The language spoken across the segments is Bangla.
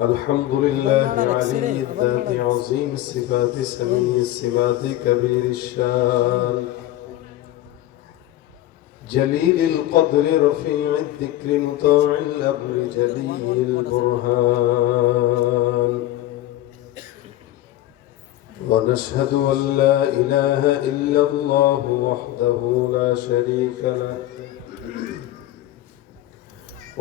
الحمد لله علي الذات عظيم الصفات سمي الصفات كبير الشان. جليل القدر رفيع الذكر مطاع الأمر جلي البرهان. ونشهد أن لا إله إلا الله وحده لا شريك له.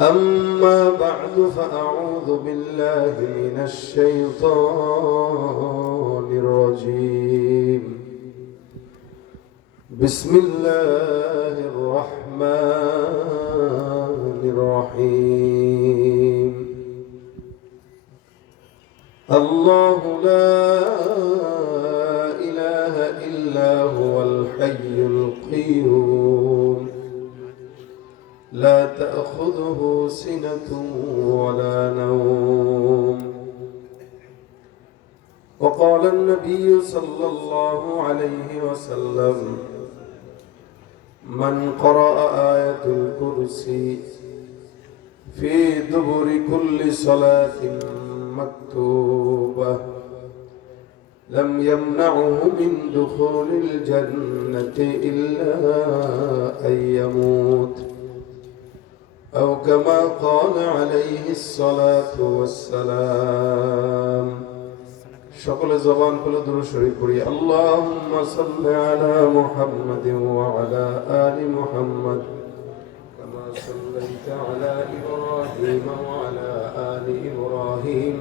أما بعد فأعوذ بالله من الشيطان الرجيم. بسم الله الرحمن الرحيم. الله لا لا تأخذه سنة ولا نوم. وقال النبي صلى الله عليه وسلم من قرأ آية الكرسي في دبر كل صلاة مكتوبة لم يمنعه من دخول الجنة إلا أن يموت. أو كما قال عليه الصلاة والسلام সকলে জবান খুলে দূর শরীফ পড়ি اللهم صل على محمد وعلى آل محمد كما صليت على إبراهيم وعلى آل إبراهيم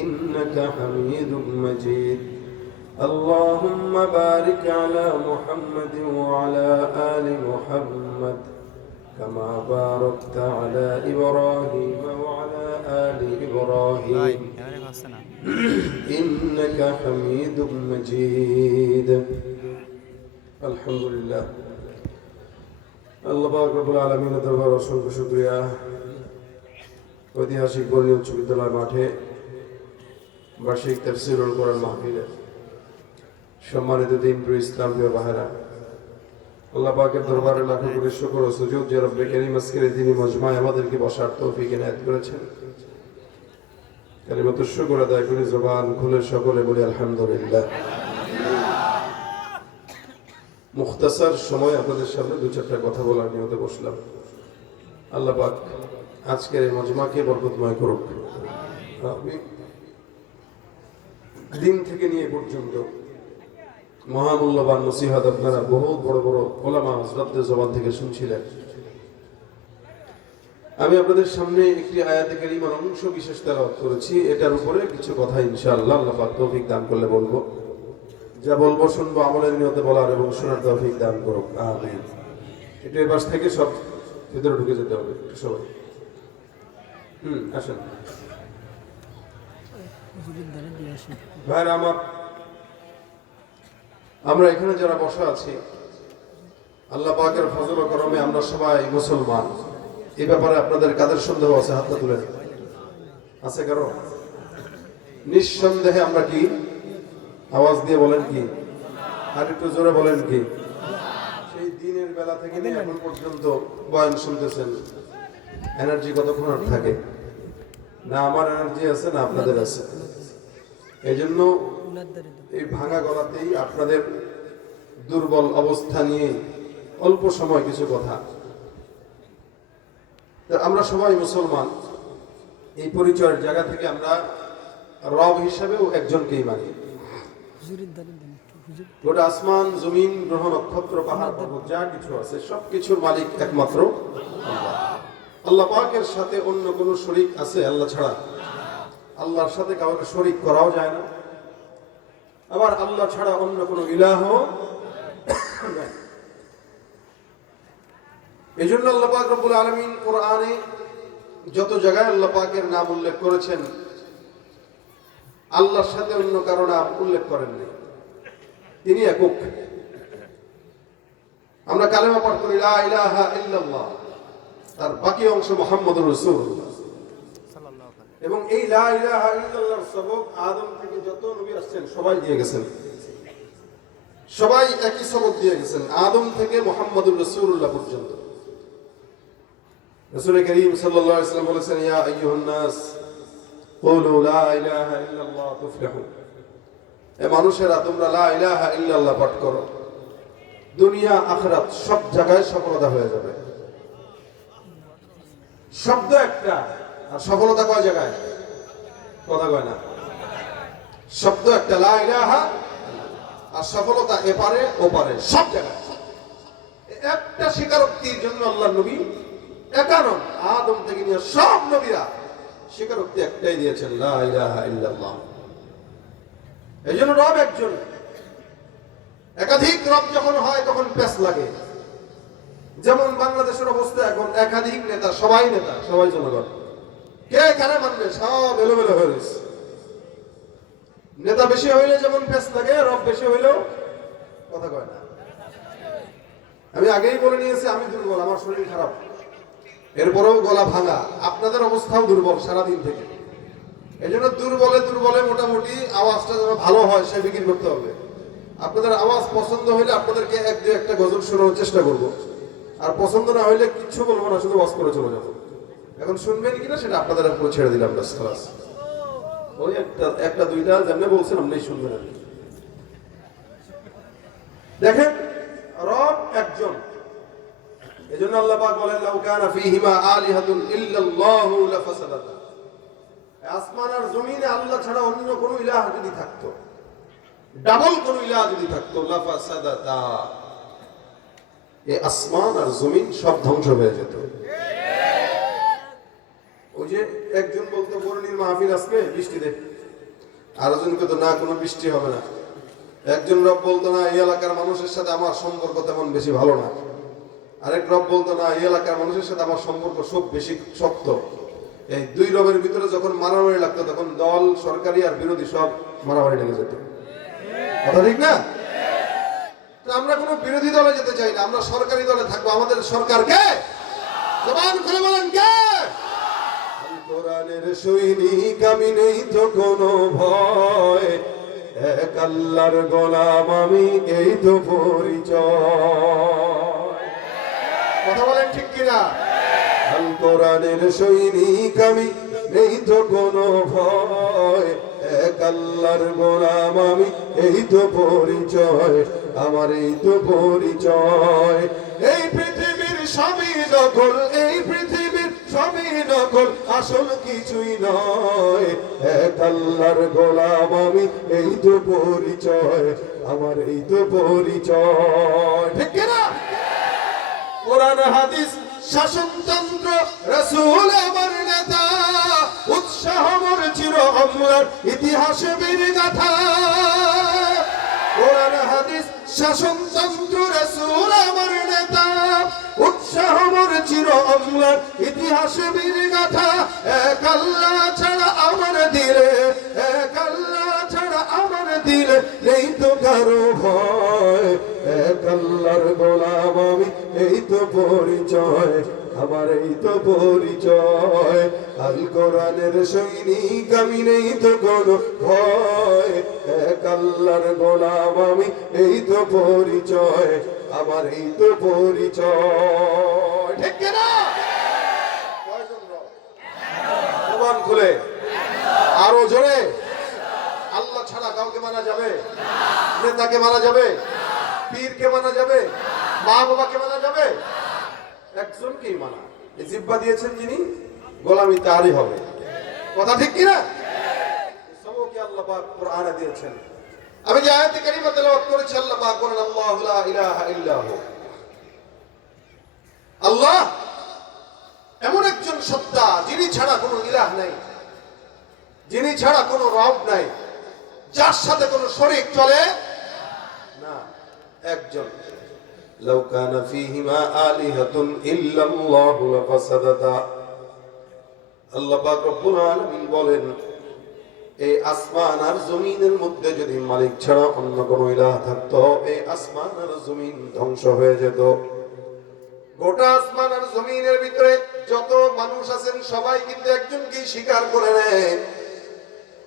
إنك حميد مجيد اللهم بارك على محمد وعلى آل محمد كما باركت على إبراهيم وعلى آل ভাই إبراهيم এখানে হচ্ছে না إنك حميد مجيد الحمد لله আল্লাহ পাক রব্বুল আলামিনের দরবার অসংখ্য শুকরিয়া ঐতিহাসিক বর্ণীয় উচ্চ বিদ্যালয় মাঠে বার্ষিক তাফসিরুল কোরআন মাহফিলে সম্মানিত দিন প্রিয় ইসলাম প্রিয় বাহারা আল্লাহ দরবারে লাখো কোটি শুকর ও সুযোগ যে রব্বে কারীম আজকের দিনই মজমায় আমাদেরকে বসার তৌফিক এনায়েত করেছেন। কালিমাত শুকর আদায় করে, জবান খুলে সকলে বলি, আলহামদুলিল্লাহ। মুখতাসার সময় আপনাদের সামনে দু চারটা কথা বলার নিয়তে বসলাম। আল্লাহ পাক আজকের এই মজমাকে বরকতময় করুক। দিন থেকে নিয়ে পর্যন্ত মহামূল্যবান নসিহাত আপনারা বহু বড় বড় ওলামা হজরতদের জবান থেকে শুনছিলেন। আমি আপনাদের সামনে একটি আয়াতে কারিমার অংশ বিশেষ তেলাওয়াত করেছি। এটার উপরে কিছু কথা ইনশাআল্লাহ আল্লাহ পাক তৌফিক দান করলে বলব। যা বলব শুনব আমলের নিয়তে বলার এবং শোনার তৌফিক দান করুক। আমিন। একটু এবার থেকে সব ভিতরে ঢুকে যেতে হবে সবাই। হুম আসেন। ভাইরা আমার আমরা এখানে যারা বসা আছি, আল্লাহ পাকের ফজল করমে আমরা সবাই মুসলমান। এ ব্যাপারে আপনাদের কাদের সন্দেহ আছে? হাতটা তুলে আছে কারও? নিঃসন্দেহে আমরা কি? আওয়াজ দিয়ে বলেন কি? আর একটু জোরে বলেন কি? সেই দিনের বেলা থেকে এখন পর্যন্ত বয়ান শুনতেছেন। এনার্জি কতক্ষণ আর থাকে? না আমার এনার্জি আছে, না আপনাদের আছে। এই জন্য এই ভাঙা গলাতেই আপনাদের দুর্বল অবস্থা নিয়ে অল্প সময় কিছু কথা। আমরা সবাই মুসলমান। এই পরিচয়ের জায়গা থেকে আমরা রব হিসাবেও একজনকেই মানি। গোটা আসমান জমিন গ্রহ নক্ষত্র পাহাড় পর্বত যা কিছু আছে সব কিছুর মালিক একমাত্র আল্লাহ পাকের সাথে অন্য কোনো শরিক আছে? আল্লাহ ছাড়া। আল্লাহর সাথে কাউকে শরিক করাও যায় না। আবার আল্লাহ ছাড়া অন্য কোনো ইলাহ এই জন্য আল্লাহ পাক রব্বুল আলমিন কোরআনে যত জায়গায় আল্লাহ পাকের নাম উল্লেখ করেছেন, আল্লাহর সাথে অন্য কারও নাম উল্লেখ করেননি তিনি একক। আমরা কালেমা পাঠ করি ইলাহা ইল্লাল্লাহ তার বাকি অংশ মোহাম্মদ রসুল এবং এই লা ইলাহা ইল্লাল্লাহর সবক আদম থেকে যত নবী আসছেন, সবাই দিয়ে গেছেন। সবাই একই সবক দিয়ে গেছেন, আদম থেকে মোহাম্মদুর রসুল্লাহ পর্যন্ত। রসুল করিম বলেছেন এ মানুষেরা, তোমরা লা ইলাহা ইল্লাল্লাহ পাঠ করো। দুনিয়া, আখরাত সব জায়গায় সফলতা হয়ে যাবে। শব্দ একটা। আর সফলতা কয় জায়গায়? কথা কয় না। শব্দ একটা, লা ইলাহা আর সফলতা এপারে, ওপারে, সব জায়গায়। একটা স্বীকারোক্তির জন্য আল্লাহ নবী একানন আদম থেকে নিয়ে সব নবীরা স্বীকারোক্তি একটাই দিয়েছেন, লা ইলাহা ইল্লাল্লাহ। এই জন্য রব একজন। একাধিক রব যখন হয়, তখন পেস লাগে। যেমন বাংলাদেশের অবস্থা এখন, একাধিক নেতা, সবাই নেতা, সবাই জনগণ। কে কারে মানবে? সব এলোমেলো হয়ে গেছে। নেতা বেশি হইলে যেমন পেস লাগে রব বেশি হইলেও কথা কয় না। আমি আগেই বলে নিয়েছি, আমি দুর্বল, আমার শরীর খারাপ। এরপরেও গলা ভাঙা। আপনাদের অবস্থাও দুর্বল সারাদিন থেকে। এই জন্য দুর্বলে দুর্বলে মোটামুটি আওয়াজটা যেন ভালো হয়, সে বিক্রি করতে হবে। আপনাদের আওয়াজ পছন্দ হইলে আপনাদেরকে এক দুই একটা গজল শোনানোর চেষ্টা করব। আর পছন্দ না হইলে কিচ্ছু বলব না, শুধু ওয়াজ করে চলে যাব। এখন শুনবেন কিনা সেটা আপনাদের উপর ছেড়ে দিলাম ওই একটা একটা, দুইটা, যেমনি শুনবেন দেখেন, রব একজন। এজন্য আল্লাহ পাক বলেন, লাউ কানা ফীহিমা আলিহাতুন ইল্লাল্লাহু আসমান আর জমিনে আল্লাহ ছাড়া অন্য কোন ইলাহ যদি থাকতো, ডাবল কোন ইলাহ যদি থাকতো এই আসমান আর জমিন সব ধ্বংস হয়ে যেত। ওই যে একজন মাহফিল আজকে বৃষ্টি দে আর একজনকে তো না, কোনো বৃষ্টি হবে না। একজন রব বলতো, না, এই এলাকার মানুষের সাথে আমার সম্পর্ক তেমন বেশি ভালো না। আরেক রব বলতো, না, এই এলাকার মানুষের সাথে আমার সম্পর্ক সব বেশি শক্ত। এই দুই রবের ভিতরে যখন মারামারি লাগতো, তখন দল, সরকারি আর বিরোধী সব মারামারি লেগে যেত। কথা ঠিক না? আমরা কোনো বিরোধী দলে যেতে চাই না। আমরা সরকারি দলে থাকব। আমাদের সরকার কে জবান বলেন কে? কোরআনের সৈনিক আমি নেই তো কোনো ভয়। এক আল্লাহর গোলাম আমি, এই তো পরিচয়। কথা বলেন ঠিক কিনা? কোরআনের নেই তো কোনো ভয়। এক আল্লাহর গোলাম আমি, এই তো পরিচয়। আমার এই তো পরিচয়। এই পৃথিবীর স্বামী দখল এই পৃথিবীর সবই নকল আসল কিছুই নয়। এক আল্লাহর গোলাম আমি, এই তো পরিচয়, আমার এই তো পরিচয়। ঠিক কিনা কোরআন, হাদিস, শাসনতন্ত্র, রসুল আমার নেতা, উৎসাহ মোর চির অমর ইতিহাসে বীর গাথা কোরআন, হাদিস, শাসনতন্ত্র, রসুল আমার নেতা, উৎসাহ চির অমর ইতিহাসে বীর গাথা, এক আল্লাহ ছাড়া আমার দিলে, এক আল্লাহ ছাড়া আমার দিলে নেই তো কারও ভয়। এক আল্লাহর গোলাম আমি, এই তো পরিচয়। আমার এই তো পরিচয়। আল কোরআনের সৈনিক, আমি নেই তো কোনো ভয়। এক আল্লাহর গোলাম, আমি এই তো পরিচয়। আমার এই তো পরিচয়। ঠিক কয়জন জবান খুলে। আরও জোরে। আল্লাহ ছাড়া কাউকে মানা যাবে? নেতাকে মানা যাবে? পীরকে মানা যাবে? মা বাবাকে মানা যাবে? একজনকেই মানা। জিব্বা দিয়েছেন যিনি, গোলামি তারই হবে। কথা ঠিক কিনা? আল্লাহ এমন একজন সত্তা যিনি ছাড়া কোনো ইলাহ নাই, যিনি ছাড়া কোনো রব নাই, যার সাথে কোনো শরীর চলে না। একজন। لو كان فيهما آلهة إلا الله لفسدتا আল্লাহ পাক রব্বুল আলামিন বলেন এই আসমান আর জমিনের মধ্যে যদি মালিক ছাড়া অন্য কোনো ইলাহ থাকতো এই আসমান আর জমিন ধ্বংস হয়ে যেত গোটা আসমান আর জমিনের ভিতরে যত মানুষ আছেন সবাই কিন্তু একজনকে স্বীকার করে নেয়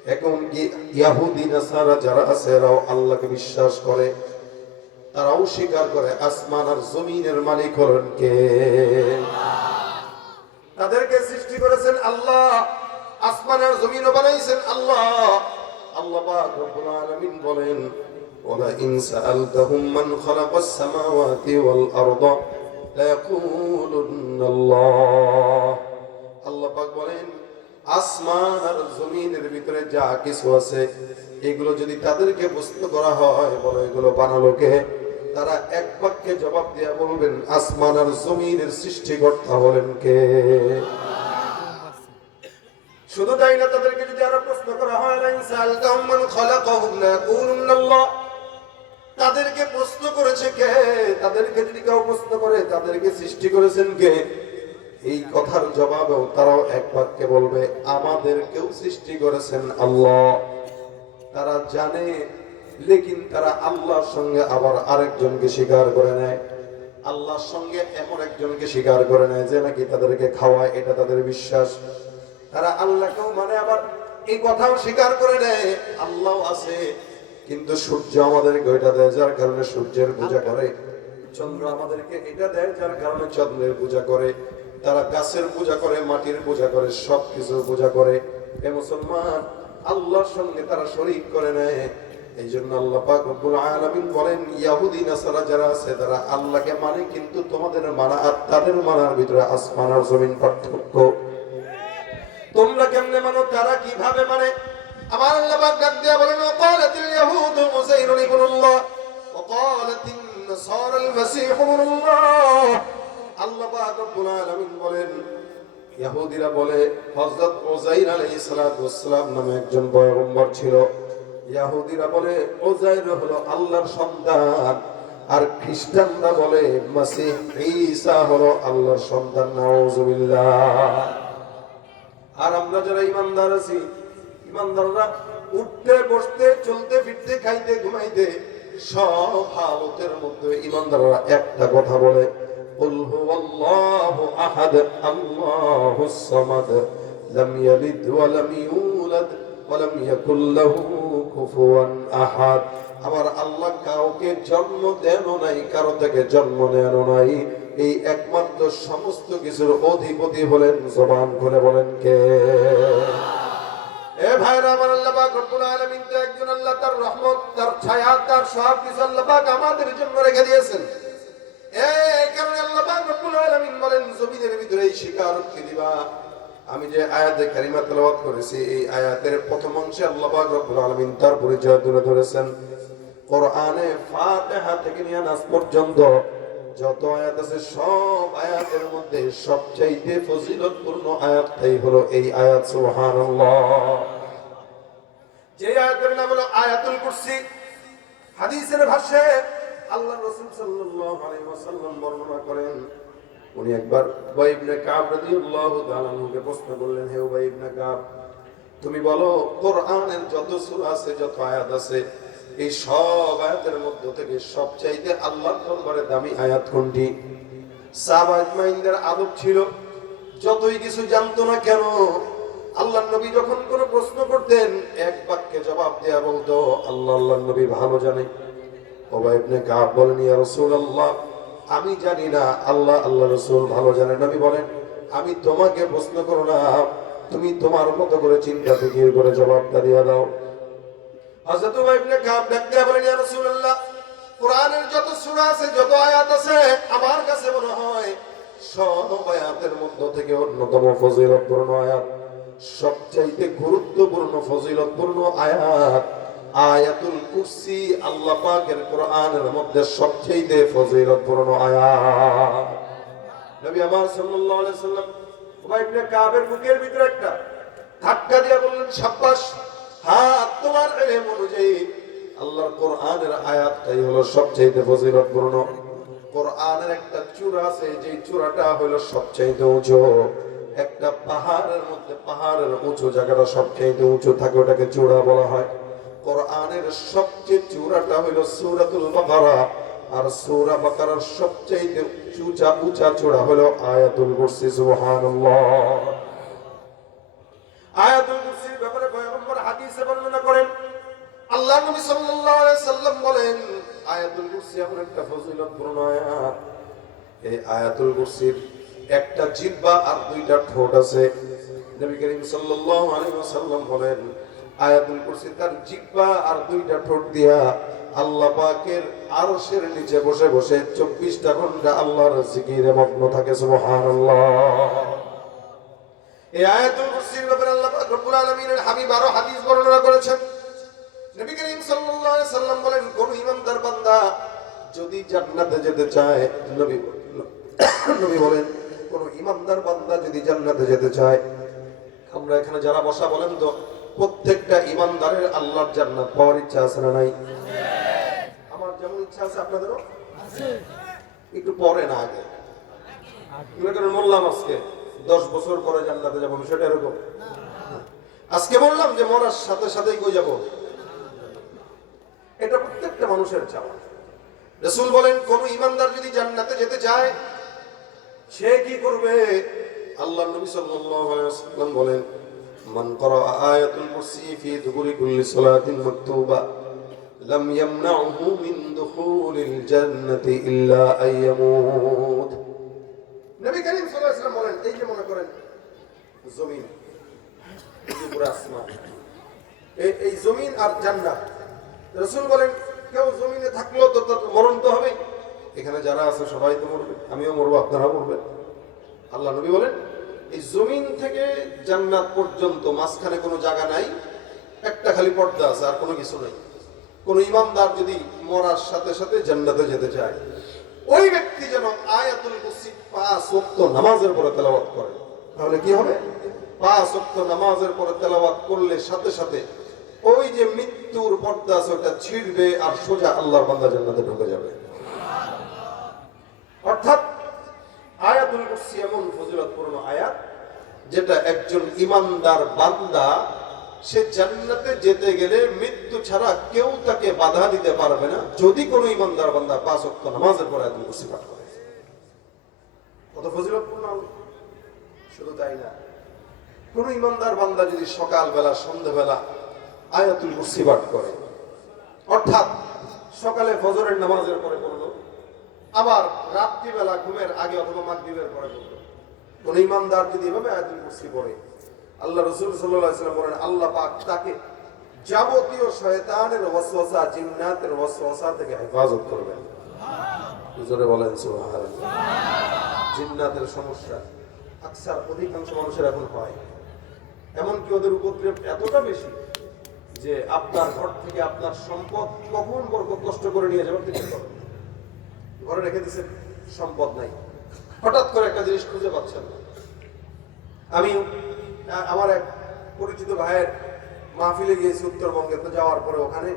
এখন কি ইয়াহুদি নাসারা যারা আছে এরাও আল্লাহকে বিশ্বাস করে তারাও স্বীকার করে, আসমান আর জমিনের মালিক হলেন কে তাদেরকে সৃষ্টি করেছেন আল্লাহ, আসমান আর জমিনও বানাইছেন আল্লাহ। আল্লাহ রব্বুল আলামিন বলেন মান খালাকাস সামাওয়াতি ওয়াল আরদা লায়াকুলুন্না আল্লাহ আল্লাহ পাক বলেন, আসমান আর জমিনের ভিতরে যা কিছু আছে, এগুলো যদি তাদেরকে প্রশ্ন করা হয়, বলো এগুলো বানালো কে? তারা এক বাক্যে জবাব দিয়ে বলবেন, আসমান আর জমিনের সৃষ্টিকর্তা হলেন কে? শুধু তাই না, তাদেরকে যদি আরও প্রশ্ন করা হয় তাদেরকে প্রশ্ন করেছে কে? তাদেরকে যদি কেউ প্রশ্ন করে, তাদেরকে সৃষ্টি করেছেন কে? এই কথার জবাবেও তারাও এক বাক্যে বলবে, আমাদেরকেও সৃষ্টি করেছেন আল্লাহ। তারা জানে লেকিন তারা আল্লাহর সঙ্গে আবার আরেকজনকে স্বীকার করে নেয়। আল্লাহর সঙ্গে এমন একজনকে স্বীকার করে নেয় যে নাকি তাদেরকে খাওয়ায়, এটা তাদের বিশ্বাস। তারা আল্লাহকেও মানে আবার এই কথাও স্বীকার করে নেয়, আল্লাহ আছে, কিন্তু সূর্য আমাদেরকে ওইটা দেয় যার কারণে সূর্যের পূজা করে। চন্দ্র আমাদেরকে এটা দেয় যার কারণে চন্দ্রের পূজা করে। তারা গাছের পূজা করে, মাটির পূজা করে সব কিছুর পূজা করে। এ মুসলমান, আল্লাহর সঙ্গে তারা শরিক করে নেয়। এই জন্য আল্লাহ বলেন নাসারা যারা আছে, তারা আল্লাহকে মানে কিন্তু তোমাদের মানা আর তাদের মানার ভিতরে আসমান আর জমিন পার্থক্য। তোমরা কেমনে মানো, তারা কীভাবে মানে? আমার আল্লাহ পাক ডাক দিয়া বলেন উযাইরুন ইবনুল্লাহ ইবনুল্লাহ। আল্লাহ পাক রব্বুল আলামিন বলেন ইহুদিরা বলে, হযরত উযাইর আলাইহিস ওয়াসসালাম নামে একজন পয়গম্বর ছিল। ইহুদিরা বলে উযাইর হলো আল্লাহর সন্তান আর খ্রিস্টানরা বলে মাসিহ ঈসা হলো আল্লাহর সন্তান নাউজুবিল্লাহ আর আমরা যারা ইমানদার আছি ইমানদাররা উঠতে বসতে চলতে ফিরতে খাইতে ঘুমাইতে সব হালতের মধ্যে ইমানদাররা একটা কথা বলে قل هو الله أحد الله الصمد لم يلد ولم يولد ولم يكن له আহাদ। আমার আল্লাহ কাউকে জন্ম দেন নাই, কারও থেকে জন্ম নেন নাই। এই একমাত্র সমস্ত কিছুর অধিপতি হলেন জবান করে বলেন কে? একজন আল্লাহ, তার ছায়া কিছু আল্লাহ আমাদের জন্য রেখে দিয়েছেন। এই কারণে আল্লাহ বলেন, জমিনের ভিতরে এই দিবা। আমি যে আয়াতে কারিমা তেলাওয়াত করেছি, এই আয়াতের প্রথম অংশে আল্লাহ পাক রব্বুল আলামিন তার পরিচয় তুলে ধরেছেন। কোরআনে ফাতিহা থেকে নিয়ে নাস পর্যন্ত যত আয়াত আছে, সব আয়াতের মধ্যে সবচাইতে ফজিলতপূর্ণ আয়াতটাই হলো এই আয়াত, সুবহানাল্লাহ। যে আয়াতের নাম হলো আয়াতুল কুরসি। হাদিসের ভাষ্যে আল্লাহ রাসূল সাল্লাল্লাহু আলাইহি ওয়াসাল্লাম বর্ণনা করেন উনি একবার উবাই ইবনে কাব রাদিয়াল্লাহু তাআলা আনহুকে প্রশ্ন করলেন, হে উবাই ইবনে কাব, তুমি বলো, কোরআনের যত সূরা আছে, যত আয়াত আছে, এই সব আয়াতের মধ্য থেকে সবচাইতে আল্লাহর দরবারে দামি আয়াত কোনটি? সাহাবা আজমাইনদের আদব ছিল, যতই কিছু জানতো না কেন আল্লাহ নবী যখন কোনো প্রশ্ন করতেন, এক বাক্যে জবাব দেয়া বলতো, আল্লাহ আল্লাহ নবী ভালো জানে। ওবাই ইবনে কাব বলেন, ইয়া রাসূলুল্লাহ আমি জানি না আল্লাহ আল্লাহ রাসূল ভালো জানেন। নবী বলেন, আমি তোমাকে প্রশ্ন করো না তুমি তোমার মতো করে চিন্তা ফিকির করে জবাবটা দিয়ে দাও। আমার কাছে মনে হয় সব আয়াতের থেকে অন্যতম আয়াত। সবচাইতে গুরুত্বপূর্ণ ফজিলতপূর্ণ আয়াত আয়াতুল কুরসি আল্লাহ পাকের কোরআনের মধ্যে সবচাইতে ফজিলতপূর্ণ আয়াত। নবী আমার সাল্লাল্লাহু আলাইহি সাল্লাম উবাই ইবনে কাবের বুকের ভিতরে একটা ধাক্কা দিয়ে বললেন সাব্বাস হ্যাঁ তোমার ইলম অনুযায়ী আল্লাহর কোরআনের আয়াতটাই হলো সবচাইতে ফজিলতপূর্ণ। কোরআনের একটা চূড়া আছে যে চূড়াটা হলো সবচাইতে উঁচু। একটা পাহাড়ের মধ্যে পাহাড়ের উঁচু জায়গাটা সবচাইতে উঁচু থাকে, ওটাকে চূড়া বলা হয়। কোরআনের সবচেয়ে চূড়াটা হলো সূরাতুল বাকারা। আর সূরা বাকারার সবচাইতে উঁচা উঁচা চূড়া হলো আয়াতুল কুরসি, সুবহানাল্লাহ। আয়াতুল কুরসির ব্যাপারে পয়গম্বর হাদিসে বর্ণনা করেন। আল্লাহ নবী সাল্লাল্লাহু আলাইহি সাল্লাম বলেন, আয়াতুল কুরসি এমন একটা ফজিলতপূর্ণ আয়াত। এই আয়াতুল কুরসির একটা জিহ্বা আর দুইটা ঠোঁট আছে। নবী করিম সাল্লাল্লাহু আলাইহি ওয়াসাল্লাম বলেন আয়াতুল কুরসি, তার জিহ্বা আর দুইটা ঠোঁট দিয়া আল্লাহ পাকের আরশের নিচে বসে বসে 24টা ঘণ্টা আল্লাহর জিকিরে মগ্ন থাকে এই আয়াতুল কুরসির ব্যাপারে আল্লাহ পাক রব্বুল আলামিনের হাবিব আরও হাদিস বর্ণনা করেছেন। নবী করিম সাল্লাল্লাহু আলাইহি সাল্লাম বলেন, কোন ইমানদার বান্দা যদি জান্নাতে যেতে চায়, নবী নবী বলেন, কোন ইমানদার বান্দা যদি জান্নাতে যেতে চায়, আমরা এখানে যারা বসা বলেন তো প্রত্যেকটা ইমানদারের আল্লাহর জান্নাত পাওয়ার ইচ্ছা আছে না নাই? আমার যেমন ইচ্ছা আছে, আপনাদেরও? একটু পরে না আগে। মনে করেন বললাম আজকে, দশ বছর পরে জান্নাতে যাব সেটা এরকম। আজকে বললাম যে মরার সাথে সাথেই কই যাব? এটা প্রত্যেকটা মানুষের চাওয়া। রসুল বলেন, কোন ইমানদার যদি জান্নাতে যেতে চায়, সে কি করবে? আল্লাহ নবী সাল্লাল্লাহু আলাইহি বলেন মান করা আয়াতুল কুরসি ফি দুবুরি কুল্লি সালাতিন মাকতুবা, লাম ইয়ামনাহু মিন দুখুলিল জান্নাতি ইল্লা আইয়ামুত নবী করিম সাল্লাল্লাহু আলাইহি বলেন, এই যে মনে করেন, জমিন পুরো আসমান, এই এই জমিন আর জান্নাত। রাসূল বলেন, কেউ জমিনে থাকলেও তো তার মরণ তো হবে এখানে যারা আছে সবাই তো মরবে, আমিও মরবো, আপনারাও মরবেন। আল্লাহ নবী বলেন এই জমিন থেকে জান্নাত পর্যন্ত মাঝখানে কোনো জায়গা নাই, একটা খালি পর্দা আছে, আর কোনো কিছু নাই। কোন ইমানদার যদি মরার সাথে সাথে জান্নাতে যেতে চায়। ওই ব্যক্তি যেন আয়াতুল কুরসি পাঁচ ওয়াক্ত নামাজের পরে তেলাওয়াত করে। তাহলে কি হবে? পাঁচ ওয়াক্ত নামাজের পরে তেলাওয়াত করলে সাথে সাথে ওই যে মৃত্যুর পর্দা আছে, ওটা ছিড়বে আর সোজা আল্লাহর বান্দা জান্নাতে ঢুকে যাবে। অর্থাৎ আয়াতুল কুরসি এমন ফজিলতপূর্ণ আয়াত যেটা একজন ইমানদার বান্দা, সে জান্নাতে যেতে গেলে মৃত্যু ছাড়া কেউ তাকে বাধা দিতে পারবে না। যদি কোনো ইমানদার বান্দা পাঁচ ওয়াক্ত নামাজের পর আয়াতুল কুরসি পাঠ করে। কত ফজিলতপূর্ণ? শুধু তাই না। কোন ইমানদার বান্দা যদি সকালবেলা, সন্ধ্যাবেলা আয়াতুল কুরসি পাঠ করে, অর্থাৎ সকালে ফজরের নামাজের পরে করল আবার রাত্রিবেলা ঘুমের আগে অথবা মাগরিবের পরে করল কোন ইমানদার যদি এভাবে আয়াতুল কুরসি পড়ে, আল্লাহ রসুল সাল্লাল্লাহু আলাইহি বলেন, আল্লাহ পাক তাকে যাবতীয় শয়তানের ওয়াসওয়াসা, জিন্নাতের ওয়াসওয়াসা থেকে হেফাজত করবেন। জোরে বলেন, সুবহানাল্লাহ। জিন্নাতের সমস্যা আকসার অধিকাংশ মানুষের এখন হয়। এমনকি ওদের উপদ্রব এতটা বেশি যে আপনার ঘর থেকে আপনার সম্পদ কখন বরকত কষ্ট করে নিয়ে যাবেন ঠিক করবেন। ঘরে রেখে দিচ্ছেন সম্পদ নাই। হঠাৎ করে একটা জিনিস খুঁজে পাচ্ছেন আমি আমার এক পরিচিত ভাইয়ের মাহফিলে গিয়েছি উত্তরবঙ্গে, তো যাওয়ার পরে ওখানে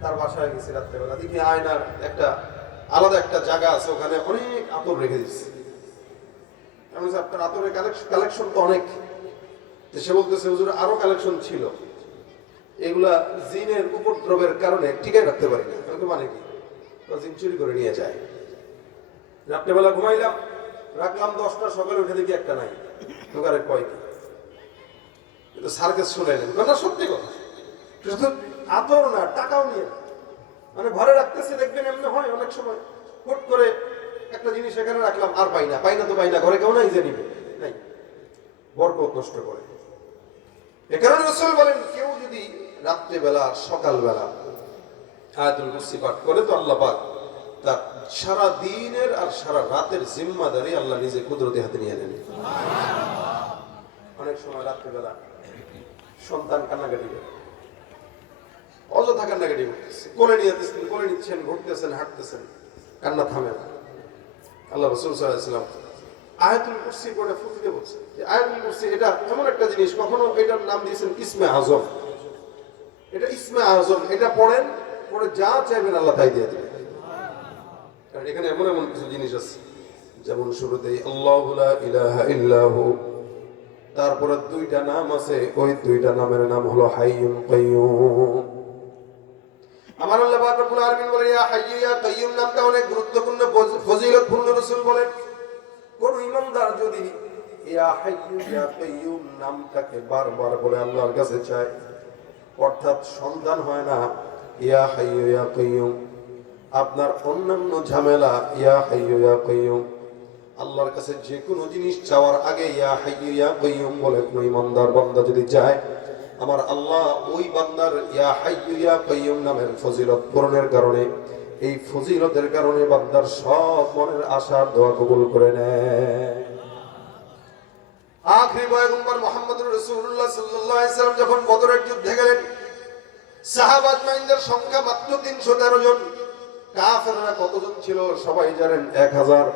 তার বাসায় গেছি রাত্রেবেলা। দেখি আয়নার একটা, আলাদা একটা জায়গা আছে, ওখানে অনেক আতর রেখে দিচ্ছে আমি আপনার আতরের কালেকশন তো অনেক। সে বলতেছে, হুজুর, আরও কালেকশন ছিল। এগুলা জিনের উপদ্রবের কারণে টিকে রাখতে পারি না। মানে কি? তো চুরি করে নিয়ে যায়। রাত্রেবেলা ঘুমাইলাম, রাখলাম দশটা, সকালে উঠে দেখি একটা নাই দোকানে কয় কি কিন্তু সার্কেস শুনাইলেন কথা, সত্যি কথা। শুধু আতর না, টাকাও নিয়ে মানে ঘরে রাখতেছে, দেখবেন এমনি হয় অনেক সময়। হুট করে একটা জিনিস এখানে রাখলাম, আর পাই না পাই না তো পাই না, ঘরে কেউ নাই যে নিবে? নাই। বরকত নষ্ট করে। এ কারণে রসুল বলেন, কেউ যদি রাত্রেবেলা সকালবেলা আয়াতুল কুরসি পাঠ করে তো আল্লাহ পাক তার সারা দিনের আর সারা রাতের জিম্মাদারি আল্লাহ নিজে কুদরতি হাতে নিয়ে নেন। অনেক সময় রাত্রেবেলা সন্তান কান্নাকাটি করে। অযথা কান্নাকাটি করতেছে। কোলে নিয়ে যেতেছেন কোলে নিচ্ছেন, ঘুরতেছেন, হাঁটতেছেন। কান্না থামে না। আল্লাহ রসুল সাল্লাম আয়াতুল কুরসি পড়ে ফুটতে বলছে যে, আয়াতুল কুরসি এটা এমন একটা জিনিস, কখনো এটার নাম দিয়েছেন ইসমে আজম। এটা ইসমে আজম, এটা পড়েন পড়ে যা চাইবেন আল্লাহ তাই দিয়ে দেবেন কারণ এখানে এমন এমন কিছু জিনিস আছে, যেমন শুরুতেই আল্লাহ ইলাহা ইল্লাহু তারপরে দুইটা নাম আছে, ওই দুইটা নামের নাম হলো হাইয়ুম আমার আল্লাহ পাক রব্বুল আলামিন বলেন, ইয়া হাইয়্যু ইয়া কাইয়ুম নামটা অনেক গুরুত্বপূর্ণ, ফজ- ফজিলতপূর্ণ রাসূল বলেন। কোন ইমানদার যদি ইয়া হাইয়্যু ইয়া কাইয়ুম নামটাকে বারবার বলে আল্লাহর কাছে চায়, অর্থাৎ সন্ধান হয় না ইয়া হাইয়্যু ইয়া আপনার অন্যান্য ঝামেলা, ইয়া হাইয়্যু ইয়া আল্লাহর কাছে যে কোনো জিনিস চাওয়ার আগে ইয়া হাইয়্যু ইয়া কাইয়ুম বলে কোনো ইমানদার বান্দা যদি যায়, আমার আল্লাহ ওই বান্দার ইয়া হাইয়্যু ইয়া কাইয়ুম নামের ফজিলত পূরণের কারণে, এই ফজিলতের কারণে বান্দার সব মনের আশার দোয়া কবুল করে নেয়। আখরি পয়গম্বর মুহাম্মদুর রাসূলুল্লাহ সাল্লাল্লাহু আলাইহি সাল্লাম যখন বদরের যুদ্ধে গেলেন মাইন্দার সংখ্যা মাত্র 313 জন। কাফেররা কতজন ছিল সবাই জানেন? 1000